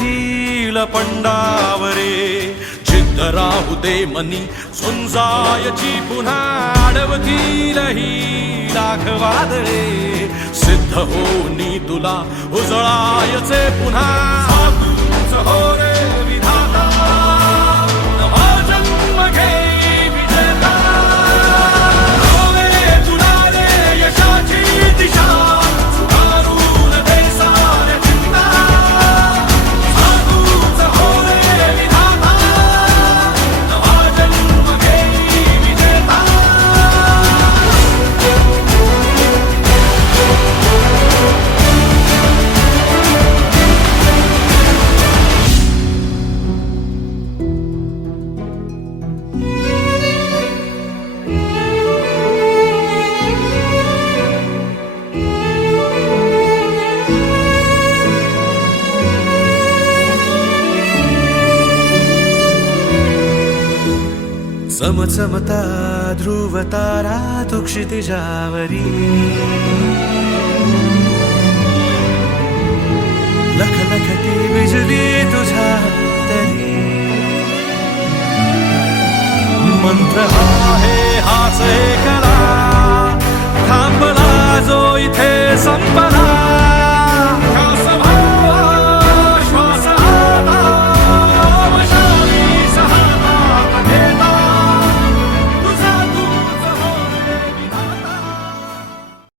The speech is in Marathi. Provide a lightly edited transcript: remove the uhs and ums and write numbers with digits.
हिल पंडावरे जिद्द राहू दे मनी झुंजायची पुन्हा अडवतील ही लाख वादळे सिद्ध होनी तुला उजळायचे पुन्हा साधूच हो रे विधाता नवा जन्म घे विजेता होवे तुला रे यशाची दिशा सुधारून दे साऱ्या चिंता साधूच हो रे विधाता नवा जन्म घे विजेता चमचमता ध्रुव तारा तो क्षितिजावरी लखलखती बिजली तुझ्या तरी मंत्र आहे हाच एकला थांबला जो इथे संप